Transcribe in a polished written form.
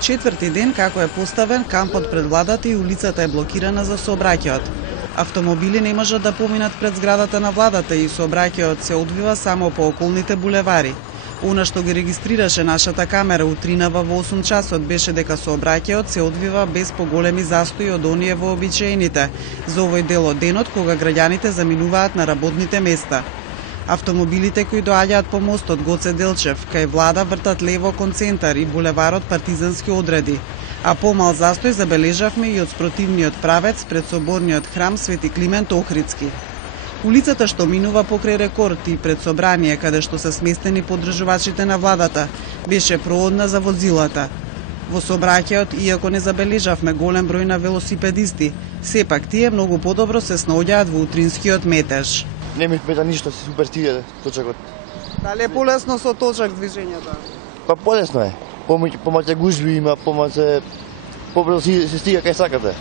Четврти ден како е поставен кампот пред владата и улицата е блокирана за сообраќајот. Автомобили не можат да поминат пред зградата на владата и сообраќајот се одвива само по околните булевари. Она што ги регистрираше нашата камера утринава во 8 часот беше дека сообраќајот се одвива без поголеми застои од оние вообичаените за овој дел од денот кога граѓаните заминуваат на работните места. Автомобилите кои доаѓаат по мостот Гоце Делчев кај влада вртат лево кон центар и булеварот Партизански одреди, а помал застој забележавме и од спротивниот правец пред соборниот храм Свети Климент Охридски. Улицата што минува покрај Рекорд и пред собрание каде што се сместени поддржувачите на владата беше проодна за возилата. Во сообраќајот, иако не забележавме голем број на велосипедисти, сепак тие многу подобро се снаоѓаат во утринскиот метеж. Не ми смета ништо, се супер стига точакот. Дали е полесно со точак движењето? Па полесно е. Помаќе гужви има, побрзо се стига кај сакате.